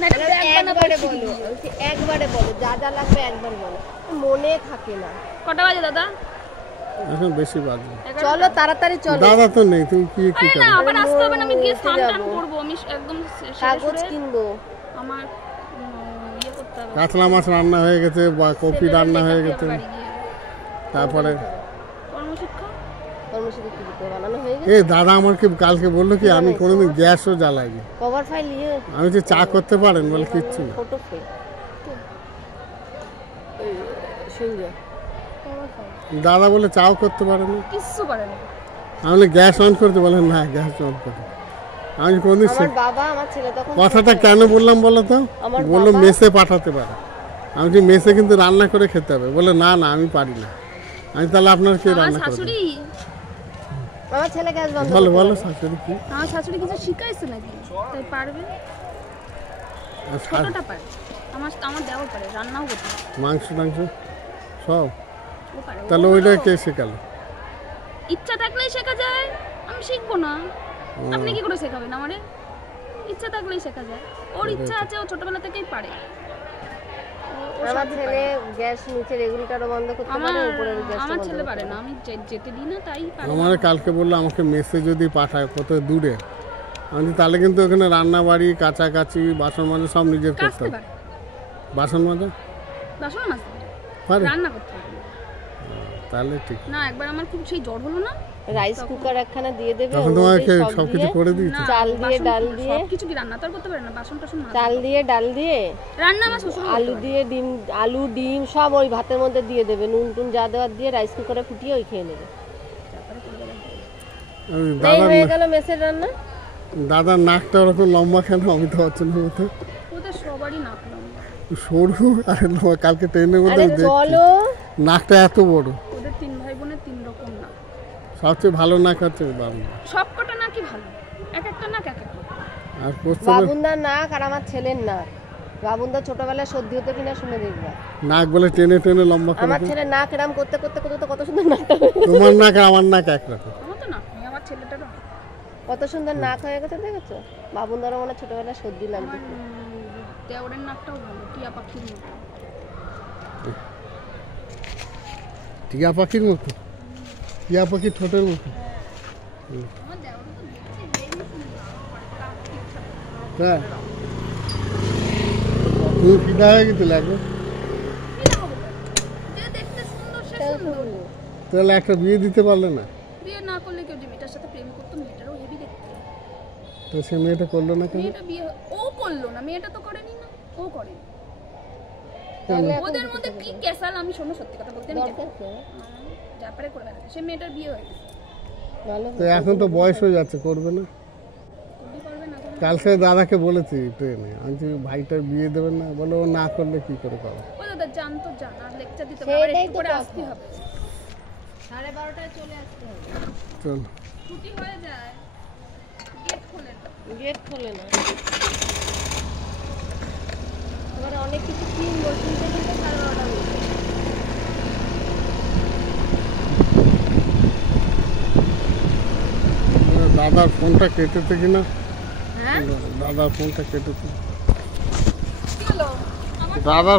না এটা একবারে বলো, একবারে বলো, যা যা লাগবে একবার বলো, মনে থাকে না। কটা বাজে দাদা? এখন বেশি বাজে। চলো তাড়াতাড়ি চলো। দাদা তো নেই, তুমি কি কি আরে করো? না আবার আসতে হবে না, আমি গিয়ে স্নান টান করবো, আমি একদম কাগজ কিনবো, আমার ইয়ে করতে হবে, কাতলা মাছ রান্না হয়ে গেছে বা কপি রান্না হয়ে গেছে, তারপরে কর্মশিক্ষা কর্মসূচি কি দিতে বানানো হয়ে গেছে। এই দাদা আমাকে কালকে বললো কি আমি কোনোদিন গ্যাসও জ্বালাইনি। কভার ফাইল নিয়ে আমি যে চা করতে পারেন বলে কিচ্ছু না। ফটো ফ্রেম শুনবে দাদা বলে চাও করতে পারে না, কিচ্ছু পারে না। আমি বলে গ্যাস অন করতে, বলেন না গ্যাস অন করতে। আমি কোনদিন আমার বাবা আমার ছেলে তখন কথাটা কেন বললাম বলো তো, আমার বললো বাবা- মেসে পাঠাতে পারে। আমি যে মেসে কিন্তু রান্না করে খেতে হবে, বলে না না আমি পারি না। আমি তাহলে আপনার কি আমার রান্না করে দেব? শাশুড়ি আমার ছেলে গ্যাস বন্ধ বলো করতে বলো পারে। শাশুড়ি কি? আমার শাশুড়ি কিছু শিখাইছে নাকি তাই পারবে? আর শাক, ছোটটা পারে, আমার আমার দেওয়ার পারে, রান্নাও করতে পারে, মাংস টাংস সব, ও পারে। তাহলে ওগুলো ওইটা কে শেখালো? ইচ্ছা থাকলেই শেখা যায়, আমি শিখবো না। আপনি কি করে শেখাবেন আমারে? ইচ্ছা থাকলেই শেখা যায়, ওর ইচ্ছা আছে, ও ছোটবেলা থেকেই পারে। আমার ছেলে গ্যাস নিচে রেগুলেটরও বন্ধ করতে আমার পারে, উপরে গ্যাস আমার ছেলে পারে না, আমি যেতে দিই না তাই পারে। আমার কালকে বললো আমাকে মেসে যদি পাঠায় কত দূরে, আমি বলি, তাহলে কিন্তু ওখানে রান্না বাড়ি কাছাকাছি বাসন মাজা সব নিজের করতে কাচতে হবে। পারে, বাসন মাজা বাসন মাজতে পারে, পারে, রান্না করতে পারে না। তাহলে ঠিক। না একবার আমার খুব সেই জ্বর হলো না, রাইস কুকার একখানা দিয়ে দেবে, তখন ওর তোমাকে মধ্যে সব কিছু করে দিয়েছে। না চাল দিয়ে, ডাল দিয়ে। সবকিছু কি রান্না তো আর করতে পারে না, বাসন টাসন মাজতে চাল দিয়ে ডাল দিয়ে রান্না আমার শ্বশুর আলু দিয়ে ডিম, আলু ডিম সব ওই ভাতের মধ্যে দিয়ে দেবে, নুন টুন যা দেওয়ার দিয়ে রাইস কুকারে ফুটিয়ে ওই খেয়ে নেবে। ওই এই দাদার হয়ে গেল মেসের রান্না। দাদার নাকটা ওরকম লম্বা কেন অমিতাভ বচ্চনের মতো? ওদের সবারই নাক লম্বা, সরু আর লম্বা। কালকে ট্রেনের মধ্যে আরে দেখছি চলো নাকটা এত বড়। ওদের তিন ভাই বোনের তিন রকম নাক, সবচেয়ে ভালো নাক হচ্ছে বাবু, সবকটা নাকই ভালো, এক একটা নাক এক এক রকম। আর প্রস্তাবের বাবুন্দার নাক আর আমার ছেলের নাক। বাবুন্দা ছোটবেলায় সর্দি হতো কিনা শুনে দেখবা। নাক বলে টেনে টেনে লম্বা করে আমার দেয়। ছেলে নাক এরাম করতে করতে করতে তো কত সুন্দর নাকটা হয়ে গেছে। তোমার নাক আর আমার নাক একরকম। আমার তো নাক নেই, আমার ছেলেটারও নাক। কত সুন্দর নাক হয়ে গেছে দেখেছো? বাবুন্দারও মনে হয় ছোটবেলায় সর্দি লাগবে। আমার দেওরের নাকটাও ভালো, টিয়া পাখির মতো। টিয়া পাখির মতো, টিয়া পাখির ঠোঁটের মতো। আমার দেওরও তো দেখছি বেবি সুন্দর, আমার কাক ঠিকঠাক। হ্যাঁ, তুমি ফিদা হয়ে গেছিলে এখন। কি না হবে? যে দেখতে সুন্দর সে সুন্দর। তাহলে একটা বিয়ে দিতে পারলে না? বিয়ে না করলে কেউ যে মেয়েটার সাথে প্রেম করতো, মেয়েটারও হেভি দেখতে। তো সে মেয়েটা করলো না কেন? মেয়েটা বিয়ে ও করলো না, মেয়েটা তো করেনি না, ও করেনি। তাহলে এখন ওদের মধ্যে কি ক্যাসাল, আমি শোনো সত্যি কথা বলতে, আমি দরকার কি? যা পারে করে বেড়াচ্ছে। সে মেয়েটার বিয়ে হয়ে গেছে, ভালো তো এখন তো বয়স হয়ে যাচ্ছে, করবে না? করতে পারবে না করবে। কালকে দাদাকে বলেছি ট্রেনে, আমি যে ভাইটার বিয়ে দেবেন না, বলে ও না করলে কি করে পাবো। ও দাদা জান তো জান, আর লেকচার দিতে হবে, আবার সেটাই একটু তো করে কথা। আসতে হবে। 12:30টায় চলে আসতে হবে। চল, ছুটি হয়ে যায়, গেট খোলে না। গেট খোলে না। এবারে অনেক কিছু কিনবো, কিনতে কিনতে 12:30টা হয়ে যায়। দাদার ফোনটা কেটেছে কিনা? হ্যাঁ দাদার ফোনটা কেটেছে। কি হলো? আমার দাদার